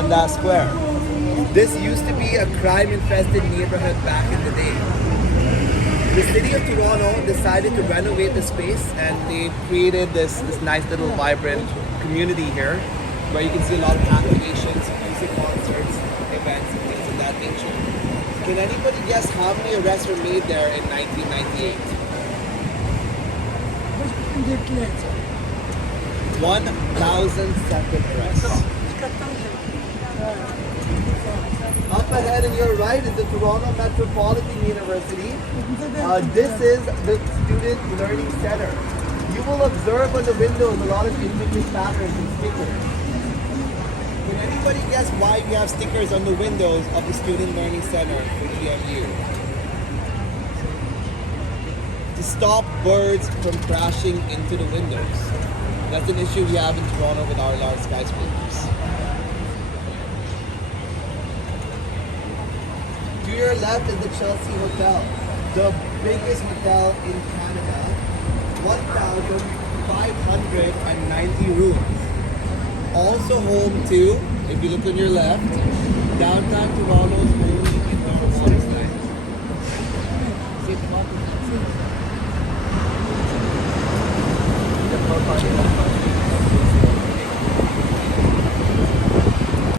Dundas Square. This used to be a crime-infested neighborhood back in the day. The city of Toronto decided to renovate the space and they created this nice little vibrant community here where you can see a lot of activations, music concerts, events, and things of that nature. Can anybody guess how many arrests were made there in 1998? 1,007 arrests. Up ahead on your right is the Toronto Metropolitan University. This is the Student Learning Center. You will observe on the windows a lot of intricate patterns and stickers. Can anybody guess why we have stickers on the windows of the Student Learning Center for EMU? To stop birds from crashing into the windows. That's an issue we have in Toronto with our large skyscrapers. To your left is the Chelsea Hotel, the biggest hotel in Canada, 1,590 rooms. Also home to, if you look on your left, downtown Toronto's only indoor water slide.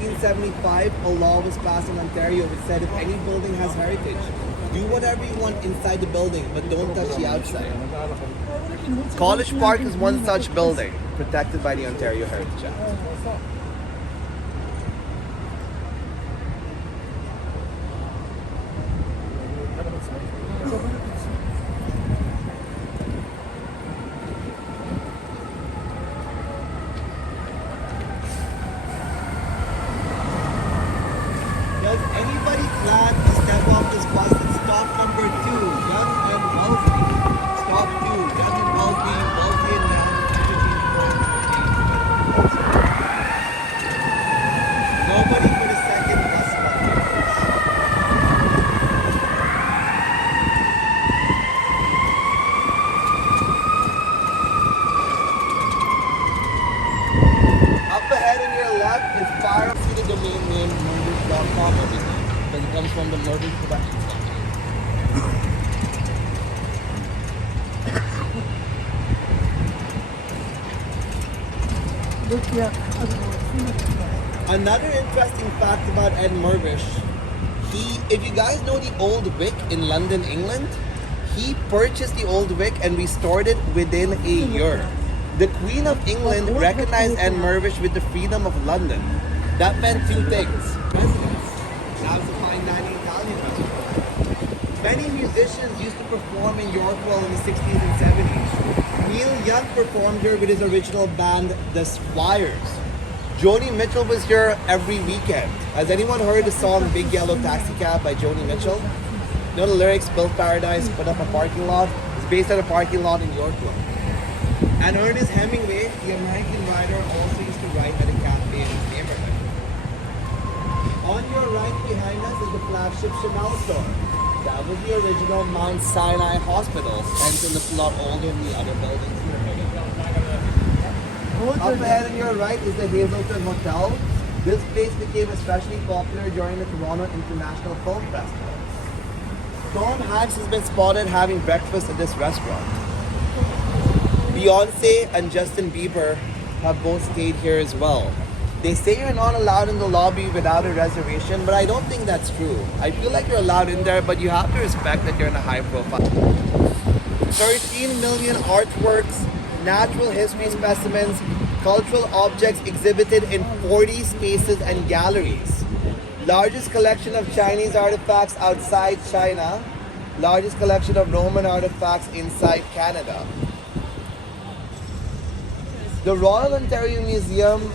In 1975, a law was passed in Ontario which said if any building has heritage, do whatever you want inside the building, but don't touch the outside. College Park is one such building, protected by the Ontario Heritage Act. Does anybody plan to step off this bus at stop number 2, Young and Wealthy? Stop 2, Young and Wealthy, Wealthy and Young, nobody for the second bus stop. Up ahead on your left is fire. See the domain name murders.com because it comes from the Murders Production Company. Another interesting fact about Ed Mirvish, if you guys know the Old Vic in London, England, he purchased the Old Vic and restored it within a year. The Queen of England recognized Ed Mirvish with the Freedom of London. That meant two things. Residence. That was a fine dining Italian restaurant. Many musicians used to perform in Yorkville in the 60s and 70s. Neil Young performed here with his original band, The Squires. Joni Mitchell was here every weekend. Has anyone heard the song Big Yellow Taxi Cab by Joni Mitchell? You know the lyrics, Built Paradise, put up a parking lot? It's based on a parking lot in Yorkville. And Ernest Hemingway, the American writer, also used to write at a cafe in his neighborhood. On your right behind us is the flagship Chanel store. That was the original Mount Sinai Hospital, hence it looks a lot older than the other buildings here. Up ahead on your right is the Hazelton Hotel. This place became especially popular during the Toronto International Film Festival. Tom Hanks has been spotted having breakfast at this restaurant. Beyonce and Justin Bieber have both stayed here as well. They say you're not allowed in the lobby without a reservation, but I don't think that's true. I feel like you're allowed in there, but you have to respect that you're in a high profile. 13 million artworks, natural history specimens, cultural objects exhibited in 40 spaces and galleries. Largest collection of Chinese artifacts outside China. Largest collection of Roman artifacts inside Canada. The Royal Ontario Museum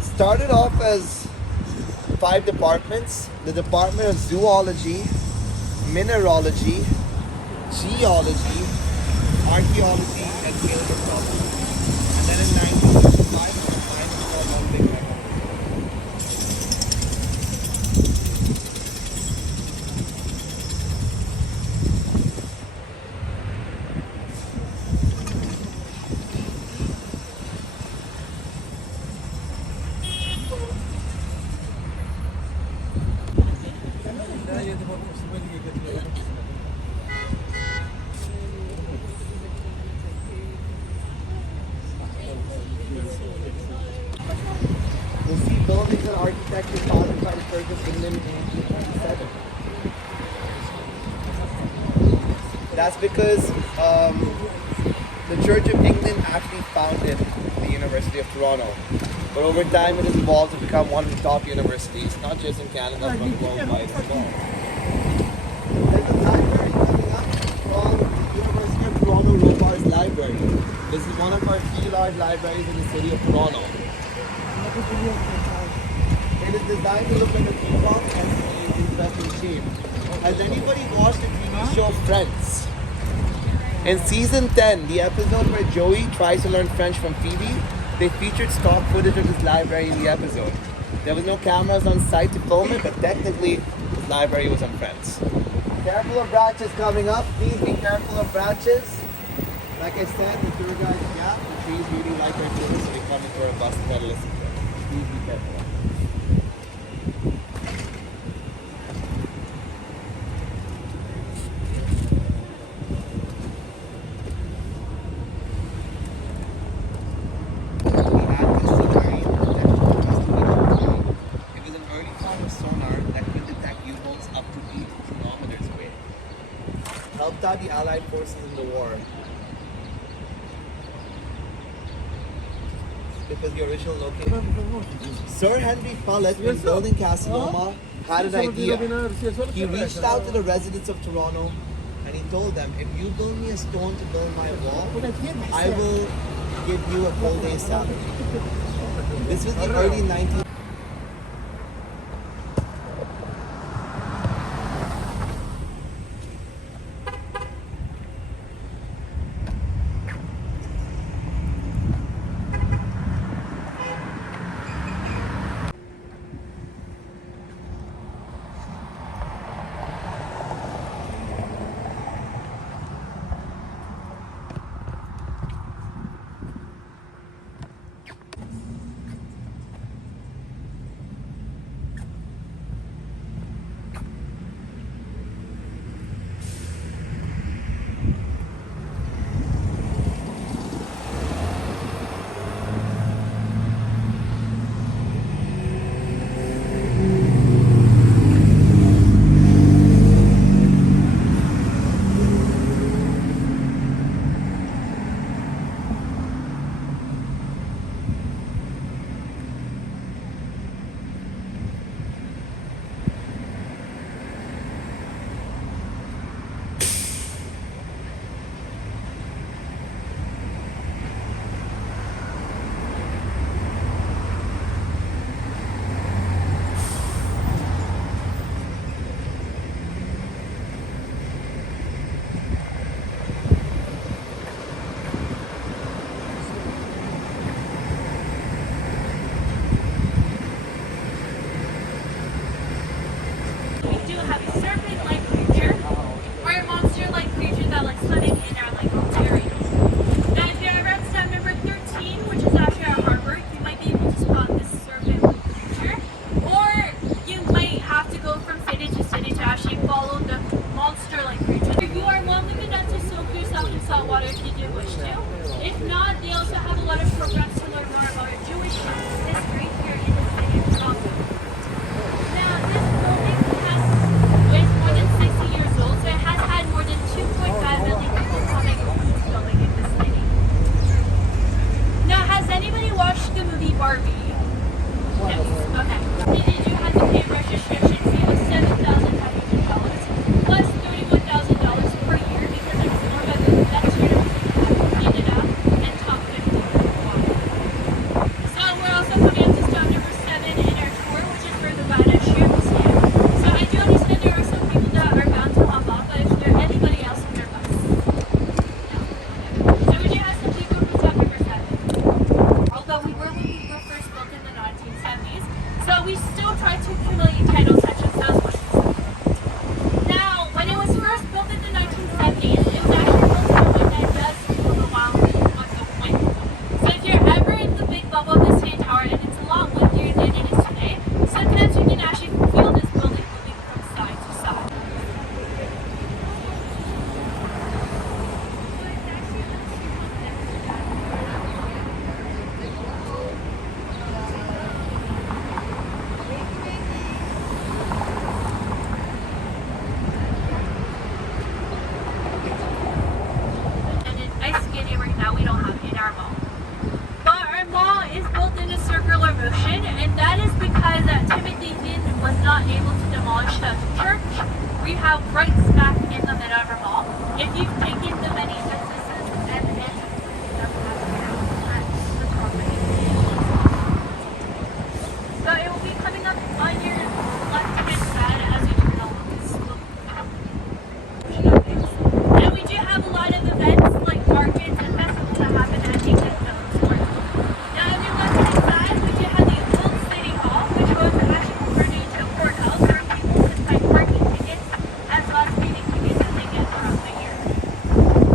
started off as 5 departments. The Department of Zoology, Mineralogy, Geology, Archaeology, and Paleontology. And then in 1965, it was called one big record. We'll see buildings and architecture founded by the Church of England in 1827. That's because the Church of England actually founded the University of Toronto. But over time it has evolved to become one of the top universities, not just in Canada, but worldwide as well. There's a library coming up called the University of Toronto Robarts Library. This is one of our few large libraries in the city of Toronto. It is designed to look like a peacock and see an interesting shape. Has anybody watched the TV show Friends? In season 10, the episode where Joey tries to learn French from Phoebe, they featured stock footage of this library in the episode. There was no cameras on site to film it, but technically, this library was on Friends. Careful of branches coming up. Please be careful of branches. Like I said, the tour guide, yeah, the trees really like our tours, so we come into our bus and try to listen to them. Please be careful. Helped out the Allied forces in the war. Because the original location. Sir Henry Follett, when building Casanova, had an idea. He reached out to the residents of Toronto and he told them, if you build me a stone to build my wall, I will give you a full day's salary. This was the early 19th. not able to demolish the church, we have right smack in the middle of our mall. If you've taken the many businesses and entities that we have here at the property. So it will be coming up on your left-hand side as you turn along this slope. And we do have a lot of events like markets and festivals that happen at the Square. Now on your left-hand side, we do have the old City Hall, which was actually converted into a courthouse where people could buy parking tickets as well as meeting tickets that they get throughout the year.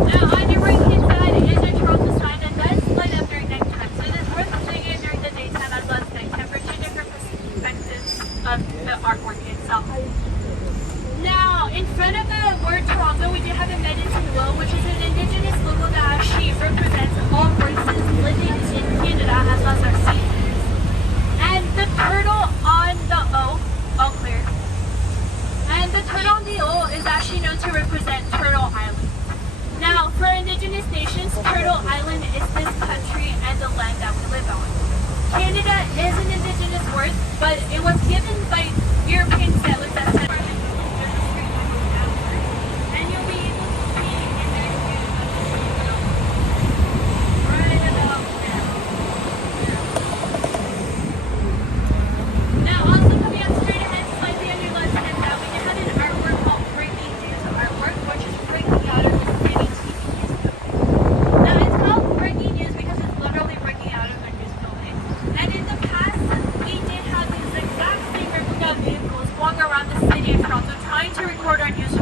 Now on your right-hand side is a Toronto sign that does light up during nighttime, so it is worth seeing it during the daytime as well as nighttime for two different perspectives of the artwork itself. Now, in front of the word Toronto, we do have a medicine wheel, which is an indigenous logo that actually represents all races living in Canada as well as our seasons. And the turtle on the O, all clear. And the turtle on the O is actually known to represent Turtle Island. Now, for indigenous nations, Turtle Island is this country and the land that we live on. Canada is an indigenous word, but it was given by European settlers that said and you'll be able to see in there right about now. Now, also coming up straight ahead, slightly on your left hand side, we do have an artwork called Breaking News Artwork, which is breaking out of the city TV news building. Now, it's called Breaking News because it's literally breaking out of the news building. And in the past, we did have these exact same replica vehicles going around the city of Toronto trying to record our news